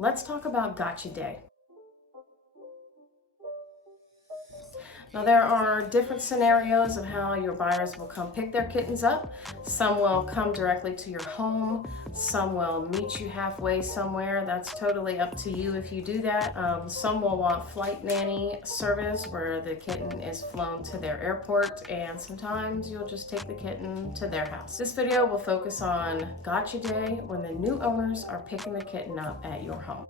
let's talk about Gotcha Day. Now there are different scenarios of how your buyers will come pick their kittens up. Some will come directly to your home. Some will meet you halfway somewhere. That's totally up to you if you do that. Some will want flight nanny service where the kitten is flown to their airport, and sometimes you'll just take the kitten to their house. This video will focus on Gotcha Day, when the new owners are picking the kitten up at your home.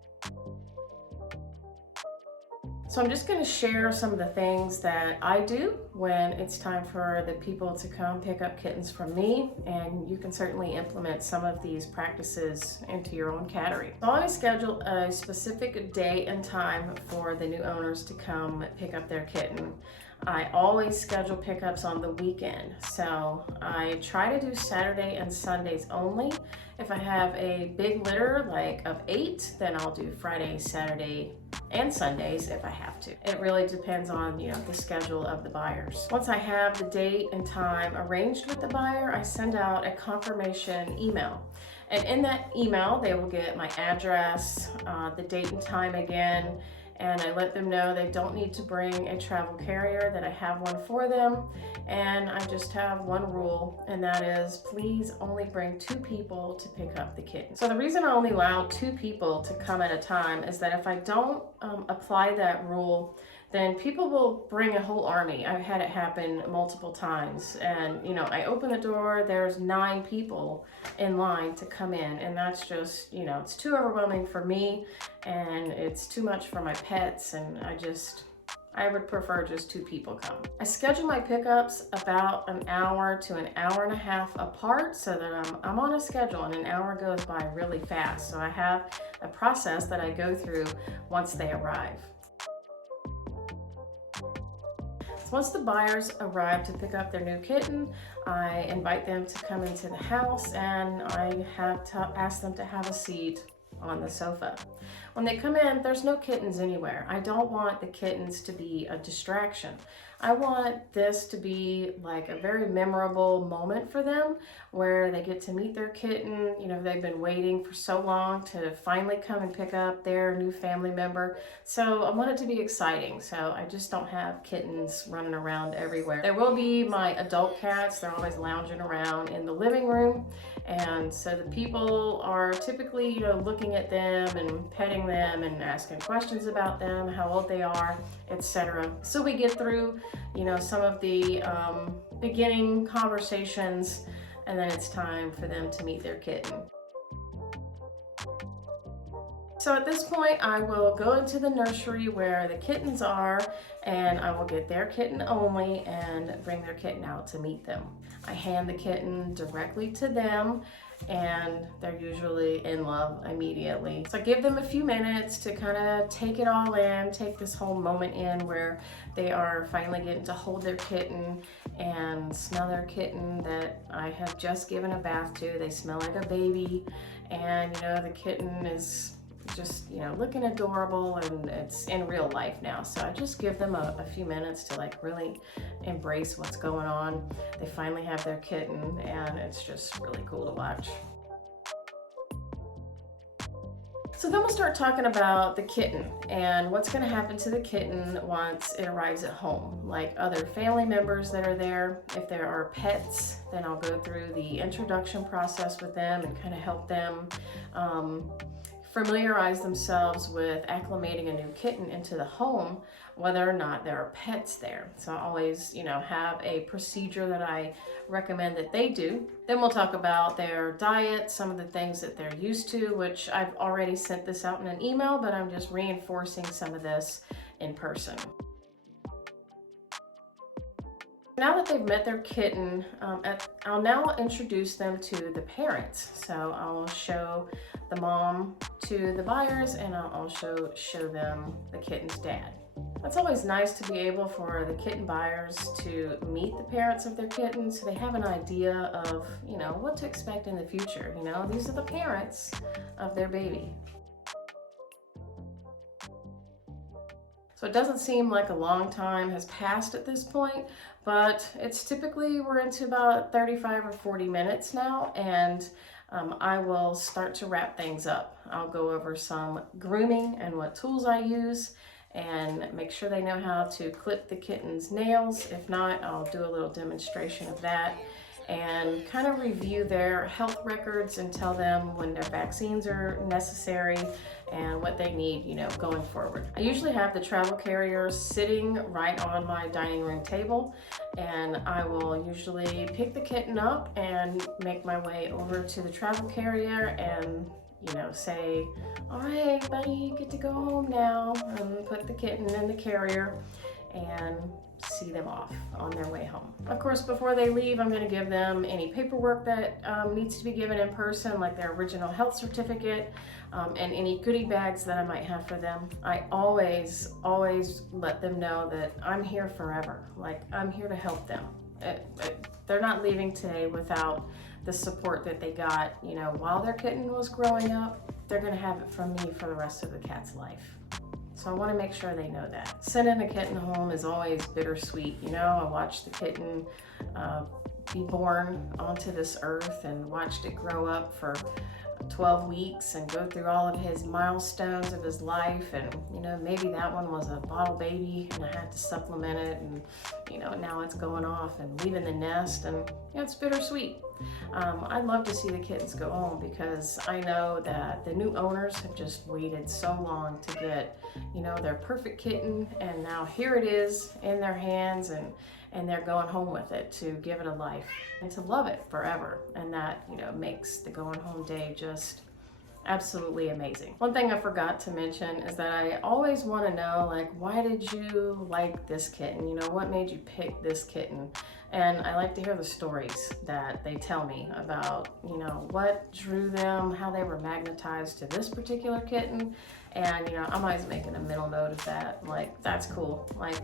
So I'm just going to share some of the things that I do when it's time for the people to come pick up kittens from me, and you can certainly implement some of these practices into your own cattery. So I schedule a specific day and time for the new owners to come pick up their kitten. I always schedule pickups on the weekend, so I try to do Saturday and Sundays only. If I have a big litter like of 8, then I'll do Friday, Saturday, and Sundays if I have to. It really depends on, the schedule of the buyers. Once I have the date and time arranged with the buyer, I send out a confirmation email. And in that email, they will get my address, the date and time again, and I let them know they don't need to bring a travel carrier, that I have one for them. And I just have one rule, and that is please only bring 2 people to pick up the kitten. So the reason I only allow 2 people to come at a time is that if I don't apply that rule, then people will bring a whole army. I've had it happen multiple times, and I open the door, there's 9 people in line to come in, and that's just, it's too overwhelming for me, and it's too much for my pets, and I would prefer just 2 people come. I schedule my pickups about an hour to an hour and a half apart so that I'm on a schedule, and an hour goes by really fast. So I have a process that I go through once they arrive. Once the buyers arrive to pick up their new kitten, I invite them to come into the house, and I have to ask them to have a seat on the sofa. When they come in, there's no kittens anywhere. I don't want the kittens to be a distraction. I want this to be like a very memorable moment for them, where they get to meet their kitten. They've been waiting for so long to finally come and pick up their new family member. So I want it to be exciting. So I just don't have kittens running around everywhere. There will be my adult cats. They're always lounging around in the living room. And so the people are typically, looking at them and petting them and asking questions about them, how old they are, etc. So we get through, some of the beginning conversations, and then it's time for them to meet their kitten. So at this point, I will go into the nursery where the kittens are, and I will get their kitten only and bring their kitten out to meet them. I hand the kitten directly to them, and they're usually in love immediately. So I give them a few minutes to kind of take it all in, take this whole moment in where they are finally getting to hold their kitten and smell their kitten that I have just given a bath to. They smell like a baby, and the kitten is just looking adorable, and it's in real life now. So I just give them a few minutes to really embrace what's going on. They finally have their kitten, and it's just really cool to watch. So then we'll start talking about the kitten and what's going to happen to the kitten once it arrives at home, like other family members that are there. If there are pets, then I'll go through the introduction process with them and kind of help them familiarize themselves with acclimating a new kitten into the home, whether or not there are pets there. So I always, have a procedure that I recommend that they do. Then we'll talk about their diet, some of the things that they're used to, which I've already sent this out in an email, but I'm just reinforcing some of this in person. Now that they've met their kitten, I'll now introduce them to the parents. So I'll show the mom to the buyers, and I'll also show them the kitten's dad. It's always nice to be able for the kitten buyers to meet the parents of their kittens, so they have an idea of, what to expect in the future. These are the parents of their baby. So it doesn't seem like a long time has passed at this point, but it's typically, we're into about 35 or 40 minutes now, and I will start to wrap things up. I'll go over some grooming and what tools I use, and make sure they know how to clip the kitten's nails. If not, I'll do a little demonstration of that, and kind of review their health records and tell them when their vaccines are necessary and what they need, you know, going forward. I usually have the travel carrier sitting right on my dining room table, and I will usually pick the kitten up and make my way over to the travel carrier and, you know, say, all right, buddy, you get to go home now, and put the kitten in the carrier and see them off on their way home. Of course, before they leave, I'm going to give them any paperwork that needs to be given in person, like their original health certificate, and any goodie bags that I might have for them. I always let them know that I'm here forever. Like, I'm here to help them. They're not leaving today without the support that they got, you know, while their kitten was growing up. They're going to have it from me for the rest of the cat's life. So I want to make sure they know that. Sending a kitten home is always bittersweet. You know, I watched the kitten be born onto this earth and watched it grow up for 12 weeks and go through all of his milestones of his life. And, you know, maybe that one was a bottle baby and I had to supplement it, and, you know, now it's going off and leaving the nest, and yeah, it's bittersweet. I'd love to see the kittens go home, because I know that the new owners have just waited so long to get, you know, their perfect kitten, and now here it is in their hands, and they're going home with it to give it a life and to love it forever. And that, you know, makes the going home day just absolutely amazing. One thing I forgot to mention is that I always want to know, like, why did you like this kitten? You know, what made you pick this kitten? And I like to hear the stories that they tell me about, you know, what drew them, how they were magnetized to this particular kitten. And, you know, I'm always making a mental note of that. Like, that's cool. Like,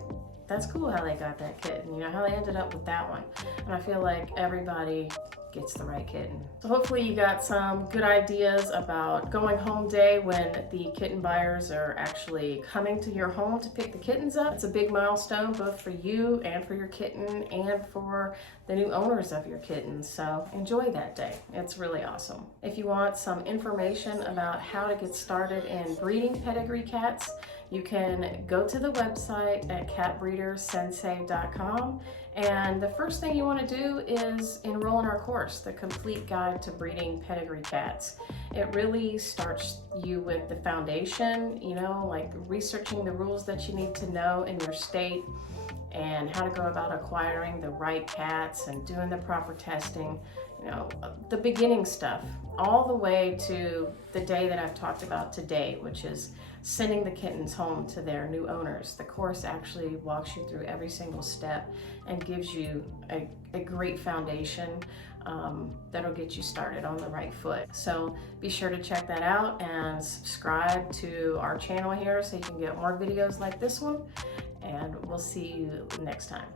that's cool how they got that kitten, you know, how they ended up with that one. And I feel like everybody gets the right kitten. So hopefully you got some good ideas about going home day when the kitten buyers are actually coming to your home to pick the kittens up. It's a big milestone, both for you and for your kitten and for the new owners of your kittens. So enjoy that day. It's really awesome. If you want some information about how to get started in breeding pedigree cats, you can go to the website at catbreedersensei.com, and the first thing you want to do is enroll in our course, The Complete Guide to Breeding Pedigree Cats. It really starts you with the foundation, you know, like researching the rules that you need to know in your state, and how to go about acquiring the right cats and doing the proper testing, you know, the beginning stuff, all the way to the day that I've talked about today, which is sending the kittens home to their new owners. The course actually walks you through every single step and gives you a great foundation that'll get you started on the right foot. So be sure to check that out and subscribe to our channel here so you can get more videos like this one, and we'll see you next time.